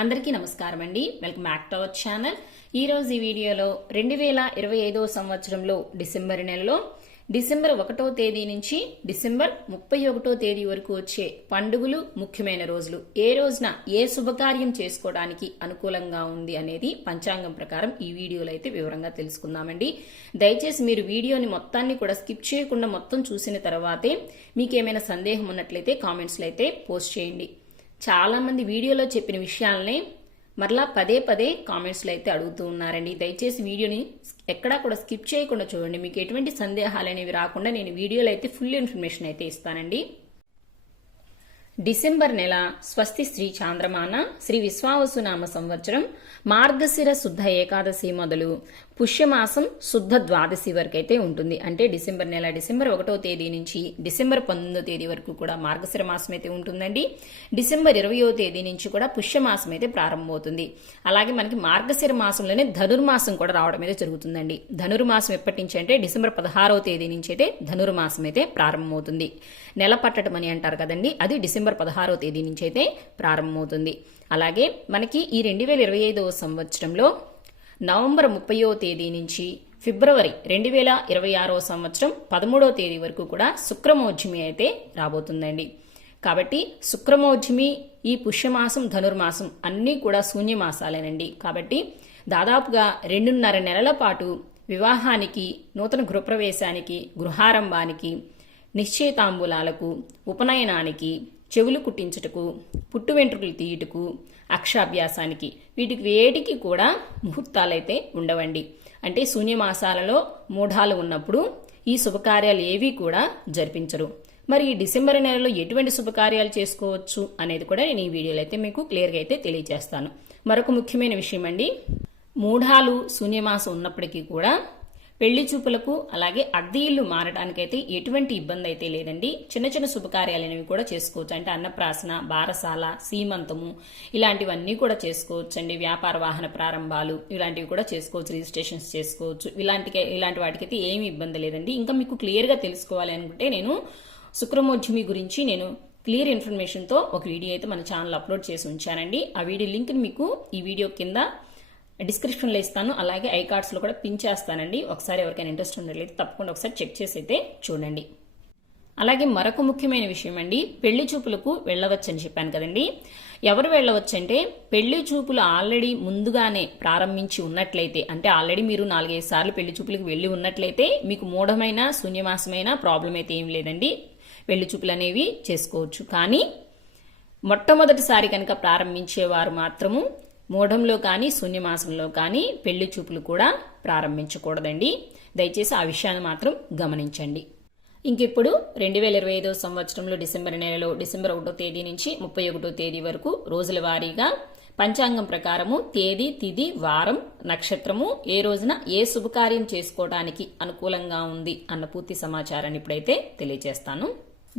అందరికీ నమస్కారం అండి. Welcome back to our channel. ఈ రోజు ఈ వీడియోలో 2025వ సంవత్సరంలో డిసెంబర్ నెలలో డిసెంబర్ 1వ తేదీ నుంచి డిసెంబర్ 31వ తేదీ వరకు వచ్చే పండుగలు, ముఖ్యమైన రోజులు, ఏ రోజున ఏ శుభకార్యం చేసుకోవడానికి అనుకూలంగా ఉంది అనేది పంచాంగం ప్రకారం ఈ వీడియోలో అయితే వివరంగా తెలుసుకుందామండి. దయచేసి మీరు వీడియోని మొత్తాన్ని కూడా స్కిప్ చేయకుండా మొత్తం చూసిన తర్వాతే మీకేమైనా సందేహం ఉన్నట్లయితే కామెంట్స్లో అయితే పోస్ట్ చేయండి. చాలా మంది వీడియోలో చెప్పిన విషయాలనే మరలా పదే పదే కామెంట్స్లో అయితే అడుగుతూ ఉన్నారండి. దయచేసి వీడియోని ఎక్కడా కూడా స్కిప్ చేయకుండా చూడండి. మీకు ఎటువంటి సందేహాలు అనేవి రాకుండా నేను వీడియోలో అయితే ఫుల్ ఇన్ఫర్మేషన్ అయితే ఇస్తానండి. డిసెంబర్ నెల స్వస్తి శ్రీ చాంద్రమాన శ్రీ విశ్వావసునామ సంవత్సరం మార్గశిర శుద్ధ ఏకాదశి మొదలు పుష్యమాసం శుద్ధ ద్వాదశి వరకు అయితే ఉంటుంది. అంటే డిసెంబర్ నెల డిసెంబర్ 1వ తేదీ నుంచి డిసెంబర్ 19వ తేదీ వరకు కూడా మార్గశిర మాసం అయితే ఉంటుందండి. డిసెంబర్ 20వ తేదీ నుంచి కూడా పుష్యమాసం అయితే ప్రారంభమవుతుంది. అలాగే మనకి మార్గశిర మాసంలోనే ధనుర్మాసం కూడా రావడం అయితే జరుగుతుందండి. ధనుర్మాసం ఎప్పటి నుంచి అంటే డిసెంబర్ 16వ తేదీ నుంచి అయితే ధనుర్మాసం అయితే ప్రారంభమవుతుంది. నెల పట్టడం అని అంటారు కదండి, అది డిసెంబర్ 16వ తేదీ నుంచి అయితే ప్రారంభమవుతుంది. అలాగే మనకి ఈ 2025వ సంవత్సరంలో నవంబర్ 30వ తేదీ నుంచి ఫిబ్రవరి 2026వ సంవత్సరం 13వ తేదీ వరకు కూడా శుక్రమోజ్జిమి అయితే రాబోతుందండి. కాబట్టి శుక్రమోజ్జిమి, ఈ పుష్యమాసం, ధనుర్మాసం అన్నీ కూడా శూన్యమాసాలేనండి. కాబట్టి దాదాపుగా 2.5 నెలల పాటు వివాహానికి, నూతన గృహప్రవేశానికి, గృహారంభానికి, నిశ్చయితాంబూలాలకు, ఉపనయనానికి, చెవులు కుట్టించుటకు, పుట్టు వెంట్రుకలు తీయుటకు, అక్షాభ్యాసానికి, వీటికి వేటికి కూడా ముహూర్తాలైతే ఉండవండి. అంటే శూన్యమాసాలలో మూఢాలు ఉన్నప్పుడు ఈ శుభకార్యాలు ఏవి కూడా జరిపించరు. మరి ఈ డిసెంబర్ నెలలో ఎటువంటి శుభకార్యాలు చేసుకోవచ్చు అనేది కూడా నేను ఈ వీడియోలో అయితే మీకు క్లియర్గా అయితే తెలియజేస్తాను. మరొక ముఖ్యమైన విషయం అండి, మూఢాలు శూన్యమాసం ఉన్నప్పటికీ కూడా పెళ్లి చూపులకు అలాగే అద్దె ఇల్లు మారడానికైతే ఎటువంటి ఇబ్బంది అయితే లేదండి. చిన్న చిన్న శుభకార్యాలు అనేవి కూడా చేసుకోవచ్చు. అంటే అన్నప్రాసన, బారసాల, సీమంతము ఇలాంటివన్నీ కూడా చేసుకోవచ్చు అండి. వ్యాపార వాహన ప్రారంభాలు ఇలాంటివి కూడా చేసుకోవచ్చు. రిజిస్ట్రేషన్స్ చేసుకోవచ్చు. ఇలాంటి వాటికైతే ఏమి ఇబ్బంది లేదండి. ఇంకా మీకు క్లియర్గా తెలుసుకోవాలి అనుకుంటే నేను శుక్రమోజ్జిమి గురించి నేను క్లియర్ ఇన్ఫర్మేషన్తో ఒక వీడియో అయితే మన ఛానల్ అప్లోడ్ చేసి ఉంచానండి. ఆ వీడియో లింక్ మీకు ఈ వీడియో కింద డిస్క్రిప్షన్లో ఇస్తాను. అలాగే ఐ కార్డ్స్లో కూడా పిన్ చేస్తానండి. ఒకసారి ఎవరికైనా ఇంట్రెస్ట్ ఉన్నట్లయితే తప్పకుండా ఒకసారి చెక్ చేసి అయితే చూడండి. అలాగే మరొక ముఖ్యమైన విషయం అండి, పెళ్లి చూపులకు వెళ్ళవచ్చని చెప్పాను కదండి. ఎవరు వెళ్ళవచ్చంటే పెళ్లి చూపులు ఆల్రెడీ ముందుగానే ప్రారంభించి ఉన్నట్లయితే, అంటే ఆల్రెడీ మీరు 4-5 సార్లు పెళ్లి చూపులకు వెళ్ళి ఉన్నట్లయితే మీకు మూఢమైన శూన్యమాసమైన ప్రాబ్లం అయితే ఏం లేదండి. పెళ్లి చూపులు అనేవి చేసుకోవచ్చు. కానీ మొట్టమొదటిసారి కనుక ప్రారంభించేవారు మాత్రము మూఢంలో కానీ శూన్యమాసంలో కానీ పెళ్లి చూపులు కూడా ప్రారంభించకూడదండి. దయచేసి ఆ విషయాన్ని మాత్రం గమనించండి. ఇంకిప్పుడు 2025వ సంవత్సరంలో డిసెంబర్ నెలలో డిసెంబర్ 1వ తేదీ నుంచి 31వ తేదీ వరకు రోజుల వారీగా పంచాంగం ప్రకారము తేదీ, తిథి, వారం, నక్షత్రము, ఏ రోజున ఏ శుభకార్యం చేసుకోవడానికి అనుకూలంగా ఉంది అన్న పూర్తి సమాచారాన్ని ఇప్పుడైతే తెలియజేస్తాను.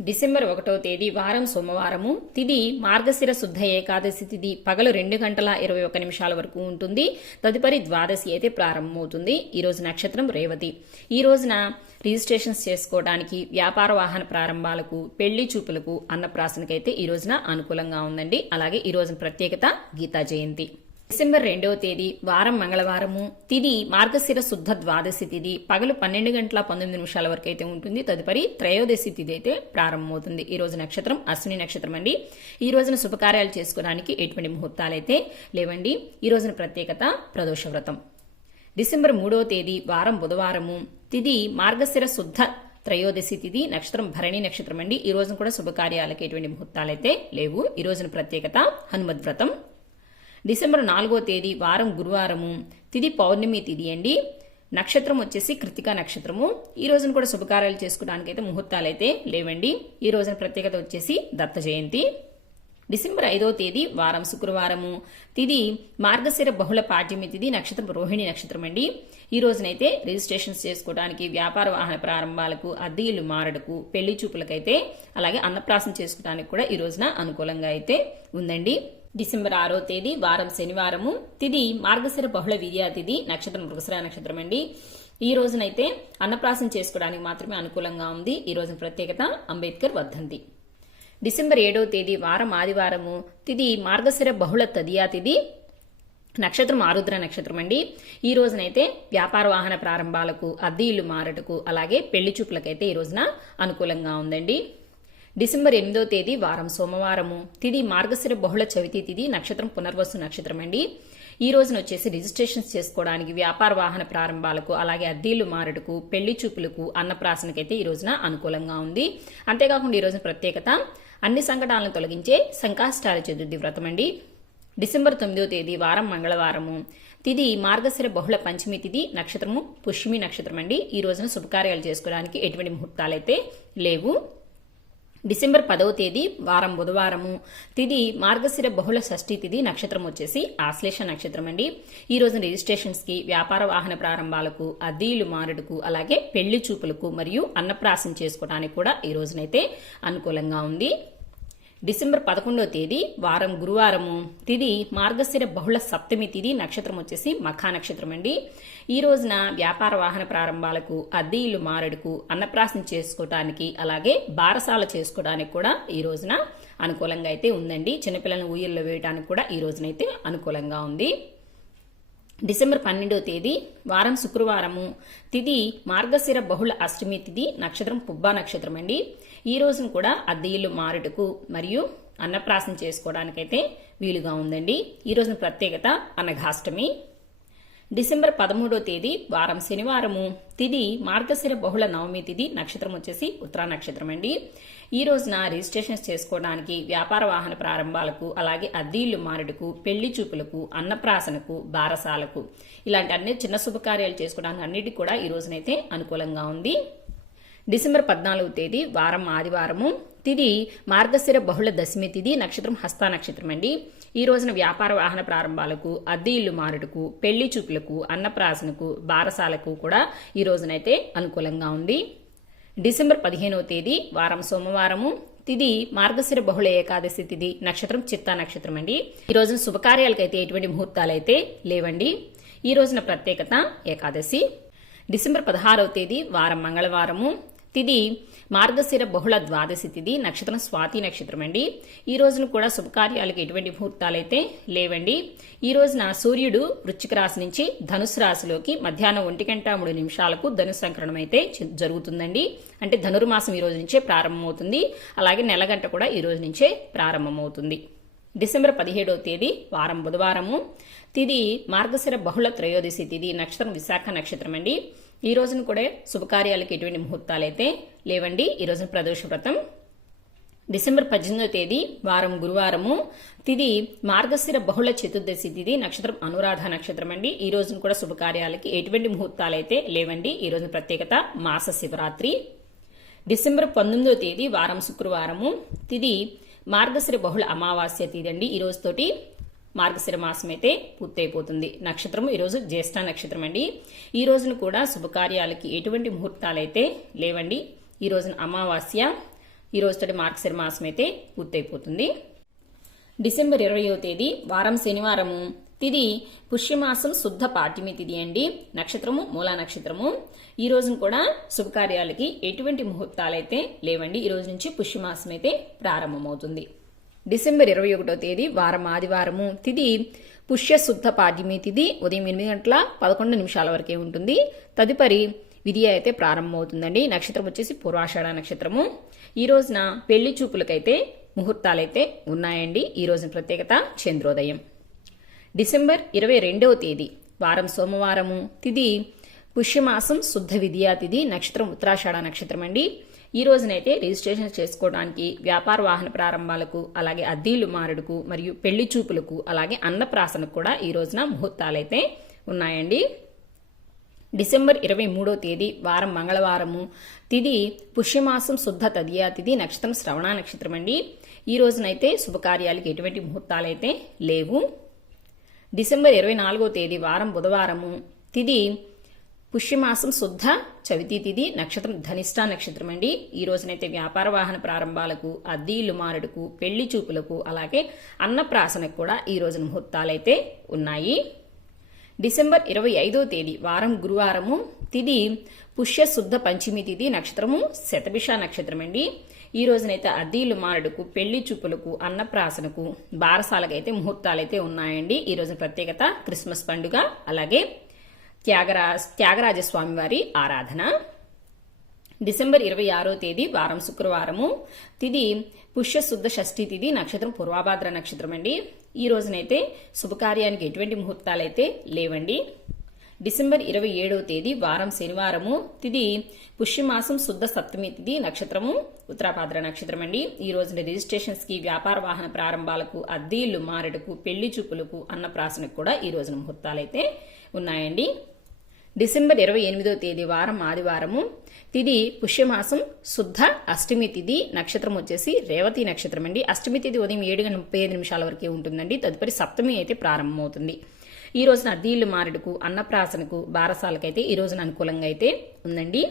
డిసెంబర్ 1వ తేదీ వారం సోమవారము, తిథి మార్గశిర శుద్ధ ఏకాదశి తిథి పగలు 2:21 వరకు ఉంటుంది. తదుపరి ద్వాదశి అయితే ప్రారంభమవుతుంది. ఈ రోజు నక్షత్రం రేవతి. ఈ రోజున రిజిస్ట్రేషన్స్ చేసుకోవడానికి, వ్యాపార వాహన ప్రారంభాలకు, పెళ్లి చూపులకు, అన్నప్రాసనకైతే ఈ రోజున అనుకూలంగా ఉందండి. అలాగే ఈ రోజున ప్రత్యేకత గీతా జయంతి. డిసెంబర్ 2వ తేదీ వారం మంగళవారము, తిథి మార్గశిర శుద్ధ ద్వాదశి తిథి పగలు 12:19 వరకు అయితే ఉంటుంది. తదుపరి త్రయోదశి తిథి అయితే ప్రారంభమవుతుంది. ఈ రోజు నక్షత్రం అశ్విని నక్షత్రం అండి. ఈ రోజున శుభకార్యాలు చేసుకోవడానికి ఎటువంటి ముహూర్తాలైతే లేవండి. ఈ రోజున ప్రత్యేకత ప్రదోష వ్రతం. డిసెంబర్ 3వ తేదీ వారం బుధవారము, తిథి మార్గశిర శుద్ధ త్రయోదశి తిథి, నక్షత్రం భరణి నక్షత్రం అండి. ఈ రోజున కూడా శుభకార్యాలకు ఎటువంటి ముహూర్తాలైతే లేవు. ఈ రోజున ప్రత్యేకత హనుమద్ వ్రతం. డిసెంబర్ 4వ తేదీ వారం గురువారము, తిథి పౌర్ణమి తిథి అండి. నక్షత్రం వచ్చేసి కృతికా నక్షత్రము. ఈ రోజున కూడా శుభకార్యాలు చేసుకోవడానికి అయితే ముహూర్తాలు అయితే లేవండి. ఈ రోజున ప్రత్యేకత వచ్చేసి దత్త జయంతి. డిసెంబర్ 5వ తేదీ వారం శుక్రవారము, తిథి మార్గశిర బహుళ పాడ్యమి తిథి, నక్షత్రం రోహిణి నక్షత్రం అండి. ఈ రోజునైతే రిజిస్ట్రేషన్స్ చేసుకోవడానికి, వ్యాపార వాహన ప్రారంభాలకు, అద్దె ఇల్లు మారడకు, పెళ్లి చూపులకైతే అలాగే అన్నప్రాసం చేసుకోవడానికి కూడా ఈ రోజున అనుకూలంగా అయితే ఉందండి. డిసెంబర్ 6వ తేదీ వారం శనివారము, తిథి మార్గశిర బహుళ విద్యా తిథి, నక్షత్రం మృగశిర నక్షత్రం అండి. ఈ రోజునైతే అన్నప్రాసం చేసుకోవడానికి మాత్రమే అనుకూలంగా ఉంది. ఈ రోజున ప్రత్యేకత అంబేద్కర్ వర్ధంతి. డిసెంబర్ 7వ తేదీ వారం ఆదివారము, తిది మార్గశిర బహుళ తదియా తిది, నక్షత్రం ఆరుద్ర నక్షత్రం అండి. ఈ రోజునైతే వ్యాపార వాహన ప్రారంభాలకు, అద్దె ఇల్లు మారటకు, అలాగే పెళ్లి చూపులకైతే ఈ రోజున అనుకూలంగా ఉందండి. డిసెంబర్ 8వ తేదీ వారం సోమవారము, తిది మార్గశిర బహుళ చవితి తిది, నక్షత్రం పునర్వసు నక్షత్రం అండి. ఈ రోజున వచ్చేసి రిజిస్ట్రేషన్స్ చేసుకోవడానికి, వ్యాపార వాహన ప్రారంభాలకు, అలాగే అద్దెలు మారడుకు, పెళ్లి చూపులకు, అన్నప్రాసనకైతే ఈ రోజున అనుకూలంగా ఉంది. అంతేకాకుండా ఈ రోజున ప్రత్యేకత అన్ని సంకటాలను తొలగించే సంకష్టాల చతుర్థి వ్రతం అండి. డిసెంబర్ 9వ తేదీ వారం మంగళవారము, తిది మార్గశిర బహుళ పంచమి తిది, నక్షత్రము పుష్యమి నక్షత్రం అండి. ఈ రోజున శుభకార్యాలు చేసుకోవడానికి ఎటువంటి ముహూర్తాలైతే లేవు. డిసెంబర్ 10వ తేదీ వారం బుధవారము, తిది మార్గశిర బహుళ షష్ఠి తిది, నక్షత్రం వచ్చేసి ఆశ్లేష నక్షత్రం అండి. ఈ రోజు రిజిస్ట్రేషన్స్ కి, వ్యాపార వాహన ప్రారంభాలకు, అద్దీలు మారడుకు, అలాగే పెళ్లి చూపులకు మరియు అన్నప్రాసం చేసుకోవడానికి కూడా ఈ రోజునైతే అనుకూలంగా ఉంది. డిసెంబర్ 11వ తేదీ వారం గురువారము, తిది మార్గశిర బహుళ సప్తమి తిది, నక్షత్రం వచ్చేసి మఖా నక్షత్రం అండి. ఈ రోజున వ్యాపార వాహన ప్రారంభాలకు, అద్దె ఇల్లు మారడుకు, అన్నప్రాసం చేసుకోవడానికి, అలాగే బారసాల చేసుకోవడానికి కూడా ఈ రోజున అనుకూలంగా అయితే ఉందండి. చిన్నపిల్లలను ఊయల్లో వేయడానికి కూడా ఈ రోజునైతే అనుకూలంగా ఉంది. డిసెంబర్ 12వ తేదీ వారం శుక్రవారము, తిది మార్గశిర బహుళ అష్టమి తిది, నక్షత్రం పుబ్బా నక్షత్రం అండి. ఈ రోజును కూడా అద్దె ఇల్లు మారుటకు మరియు అన్నప్రాసం చేసుకోవడానికైతే వీలుగా ఉందండి. ఈ రోజున ప్రత్యేకత అనఘాష్టమి. డిసెంబర్ 13వ తేదీ వారం శనివారము, తిది మార్గశిర బహుళ నవమి తిది, నక్షత్రం వచ్చేసి ఉత్తరా నక్షత్రం అండి. ఈ రోజున రిజిస్ట్రేషన్స్ చేసుకోవడానికి, వ్యాపార వాహన ప్రారంభాలకు, అలాగే అద్దె ఇల్లు మారడుకు, పెళ్లి చూపులకు, అన్నప్రాసనకు, బారసాలకు, ఇలాంటి అన్ని చిన్న శుభకార్యాలు చేసుకోవడానికి అన్నిటికీ కూడా ఈ రోజునైతే అనుకూలంగా ఉంది. డిసెంబర్ 14వ తేదీ వారం ఆదివారము, తిది మార్గశిర బహుళ దశమి తిది, నక్షత్రం హస్త నక్షత్రం అండి. ఈ రోజున వ్యాపార వాహన ప్రారంభాలకు, అద్దె ఇల్లు మారుటకు, పెళ్లి చూపులకు, అన్నప్రాసనకు, బారసాలకు కూడా ఈ రోజునైతే అనుకూలంగా ఉంది. డిసెంబర్ 15వ తేదీ వారం సోమవారము, తిది మార్గశిర బహుళ ఏకాదశి తిది, నక్షత్రం చిత్తా నక్షత్రం అండి. ఈ రోజున శుభకార్యాలకైతే ఎటువంటి ముహూర్తాలైతే లేవండి. ఈ రోజున ప్రత్యేకత ఏకాదశి. డిసెంబర్ 16వ తేదీ వారం మంగళవారము, తిది మార్గశిర బహుళ ద్వాదశి తిది, నక్షత్రం స్వాతి నక్షత్రం అండి. ఈ రోజున కూడా శుభకార్యాలకు ఎటువంటి ముహూర్తాలైతే లేవండి. ఈ రోజున సూర్యుడు వృశ్చిక రాశి నుంచి ధనుసు రాశిలోకి మధ్యాహ్నం 1:03 ధనుసు సంక్రమణం అయితే జరుగుతుందండి. అంటే ధనుర్మాసం ఈ రోజు నుంచే ప్రారంభమవుతుంది. అలాగే నెలగంట కూడా ఈ రోజు నుంచే ప్రారంభమవుతుంది. డిసెంబర్ 17వ తేదీ వారం బుధవారము, తిది మార్గశిర బహుళ త్రయోదశి తిది, నక్షత్రం విశాఖ నక్షత్రం అండి. ఈ రోజున కూడా శుభకార్యాలకు ఎటువంటి ముహూర్తాలైతే లేవండి. ఈ రోజున ప్రదోష వ్రతం. డిసెంబర్ 18వ తేదీ వారం గురువారము, తిది మార్గశిర బహుళ చతుర్దశి తిది, నక్షత్రం అనురాధ నక్షత్రం అండి. ఈ రోజున కూడా శుభకార్యాలకి ఎటువంటి ముహూర్తాలైతే లేవండి. ఈ రోజున ప్రత్యేకత మాస శివరాత్రి. డిసెంబర్ 19వ తేదీ వారం శుక్రవారము, తిది మార్గశిర బహుళ అమావాస్య తీదండి. ఈ రోజుతోటి మార్గశిర మాసం అయితే పూర్తయిపోతుంది. నక్షత్రము ఈరోజు జ్యేష్ఠ నక్షత్రం అండి. ఈ రోజున కూడా శుభకార్యాలకి ఎటువంటి ముహూర్తాలైతే లేవండి. ఈ రోజున అమావాస్య. ఈ రోజుతోటి మార్గశిర మాసం అయితే పూర్తయిపోతుంది. డిసెంబర్ 20వ తేదీ వారం శనివారము, తిది పుష్యమాసం శుద్ధ పాఠ్యమి తిది అండి. నక్షత్రము మూలా నక్షత్రము. ఈ రోజున కూడా శుభకార్యాలకి ఎటువంటి ముహూర్తాలైతే లేవండి. ఈ రోజు నుంచి పుష్యమాసం అయితే ప్రారంభమవుతుంది. డిసెంబర్ 21వ తేదీ వారం ఆదివారము, తిది పుష్య శుద్ధ పాడ్యమి తిది, ఉదయం 8:11 వరకే ఉంటుంది. తదుపరి విధి అయితే ప్రారంభమవుతుందండి. నక్షత్రం వచ్చేసి పూర్వాషాఢ నక్షత్రము. ఈ రోజున పెళ్లి చూపులకైతే ముహూర్తాలైతే ఉన్నాయండి. ఈ రోజున ప్రత్యేకత చంద్రోదయం. డిసెంబర్ 22వ తేదీ వారం సోమవారము, తిది పుష్యమాసం శుద్ధ విద్యా తిది, నక్షత్రం ఉత్తరాషాఢ నక్షత్రం అండి. ఈ రోజునైతే రిజిస్ట్రేషన్ చేసుకోవడానికి, వ్యాపార వాహన ప్రారంభాలకు, అలాగే అద్దీలు మారడుకు మరియు పెళ్లి చూపులకు, అలాగే అన్నప్రాసనకు కూడా ఈ రోజున ముహూర్తాలైతే ఉన్నాయండి. డిసెంబర్ 23వ తేదీ వారం మంగళవారము, తిది పుష్యమాసం శుద్ధ తదియా తిది, నక్షత్రం శ్రవణ నక్షత్రం అండి. ఈ రోజునైతే శుభకార్యాలకు ఎటువంటి ముహూర్తాలైతే లేవు. డిసెంబర్ 24వ తేదీ వారం బుధవారము, తిది పుష్యమాసం శుద్ధ చవితి తిది, నక్షత్రం ధనిష్ఠ నక్షత్రం అండి. ఈ రోజునైతే వ్యాపార వాహన ప్రారంభాలకు, అద్దె ఇల్లు మారడుకు, పెళ్లి చూపులకు, అలాగే అన్నప్రాసనకు కూడా ఈ రోజున ముహూర్తాలైతే ఉన్నాయి. డిసెంబర్ 25వ తేదీ వారం గురువారము, తిది పుష్య శుద్ధ పంచమి తిది, నక్షత్రము శతభిష నక్షత్రం అండి. ఈ రోజునైతే అద్దీలు మారడుకు, పెళ్లి చూపులకు, అన్నప్రాసనకు, బారసాలకైతే ముహూర్తాలైతే ఉన్నాయండి. ఈ రోజు ప్రత్యేకత క్రిస్మస్ పండుగ, అలాగే త్యాగరాజస్వామి వారి ఆరాధన. డిసెంబర్ 26వ తేదీ వారం శుక్రవారము, తిది పుష్య శుద్ధ షష్ఠి తిథి, నక్షత్రం పూర్వభాద్ర నక్షత్రం అండి. ఈ రోజునైతే శుభకార్యానికి ఎటువంటి ముహూర్తాలైతే లేవండి. డిసెంబర్ 27వ తేదీ వారం శనివారము, తిది పుష్యమాసం శుద్ధ సప్తమి తిథి, నక్షత్రము ఉత్తరాభాద్ర నక్షత్రం అండి. ఈ రోజున రిజిస్ట్రేషన్స్ కి, వ్యాపార వాహన ప్రారంభాలకు, అద్దీళ్లు మారడుకు, పెళ్లి చూపులకు, అన్నప్రాసనకు కూడా ఈ రోజున ముహూర్తాలైతే ఉన్నాయండి. డిసెంబర్ 28వ తేదీ వారం ఆదివారము, తిది పుష్యమాసం శుద్ధ అష్టమి తిథి, నక్షత్రం వచ్చేసి రేవతి నక్షత్రం అండి. అష్టమి తిథి ఉదయం 7:35 వరకే ఉంటుందండి. తదుపరి సప్తమి అయితే ప్రారంభమవుతుంది. ఈ రోజున అద్దీళ్లు మారడుకు, అన్నప్రాసనకు, బారసాలకైతే ఈ రోజున అనుకూలంగా అయితే ఉందండి.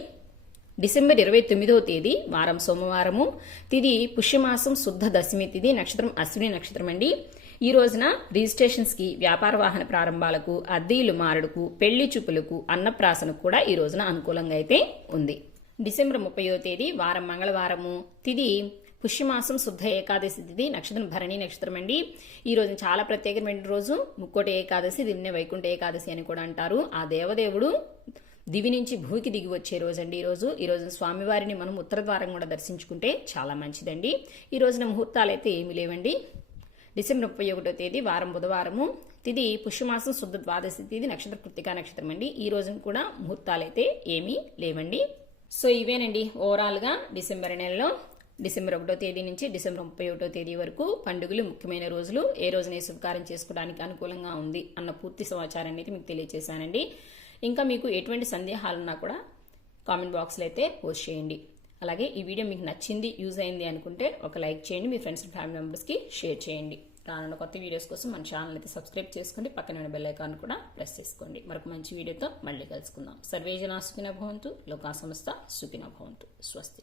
డిసెంబర్ 29వ తేదీ వారం సోమవారము, తిది పుష్యమాసం శుద్ధ దశమి తిథి, నక్షత్రం అశ్విని నక్షత్రం అండి. ఈ రోజున రిజిస్ట్రేషన్స్ కి, వ్యాపార వాహన ప్రారంభాలకు, అద్దీలు మారడుకు, పెళ్లి చూపులకు, అన్నప్రాసనకు కూడా ఈ రోజున అనుకూలంగా అయితే ఉంది. డిసెంబర్ 30వ తేదీ వారం మంగళవారము, తిది పుష్యమాసం శుద్ధ ఏకాదశి తిథి, నక్షత్రం భరణి నక్షత్రం అండి. ఈ రోజు చాలా ప్రత్యేకమైన రోజు, ముక్కోటి ఏకాదశి, దీన్నే వైకుంఠ ఏకాదశి అని కూడా అంటారు. ఆ దేవదేవుడు దివి నుంచి భూమికి దిగి వచ్చే రోజు అండి. ఈ రోజు స్వామివారిని మనం ఉత్తర ద్వారం కూడా దర్శించుకుంటే చాలా మంచిదండి. ఈ రోజున ముహూర్తాలు అయితే ఏమీ లేవండి. డిసెంబర్ 31వ తేదీ వారం బుధవారము, తిది పుష్యమాసం శుద్ధ ద్వాదశి తిథి, నక్షత్ర కృత్తికా నక్షత్రం అండి. ఈ రోజున కూడా ముహూర్తాలైతే ఏమీ లేవండి. సో ఇవేనండి ఓవరాల్ గా డిసెంబర్ నెలలో డిసెంబర్ 1వ తేదీ నుంచి డిసెంబర్ 31వ తేదీ వరకు పండుగలు, ముఖ్యమైన రోజులు, ఏ రోజున శుభకార్యం చేసుకోవడానికి అనుకూలంగా ఉంది అన్న పూర్తి సమాచారాన్ని అయితే మీకు తెలియజేశానండి. ఇంకా మీకు ఎటువంటి సందేహాలున్నా కూడా కామెంట్ బాక్స్లో అయితే పోస్ట్ చేయండి. అలాగే ఈ వీడియో మీకు నచ్చింది, యూజ్ అయింది అనుకుంటే ఒక లైక్ చేయండి, మీ ఫ్రెండ్స్ అండ్ ఫ్యామిలీ మెంబర్స్కి షేర్ చేయండి. రానున్న కొత్త వీడియోస్ కోసం మన ఛానల్ అయితే సబ్స్క్రైబ్ చేసుకోండి, పక్కన ఉన్న బెల్ ఐకాన్ కూడా ప్రెస్ చేసుకోండి. మరొక మంచి వీడియోతో మళ్ళీ కలుసుకుందాం. సర్వే జనా సుఖినో భవంతు, లోకా సమస్త సుఖినో భవంతు. స్వస్తి.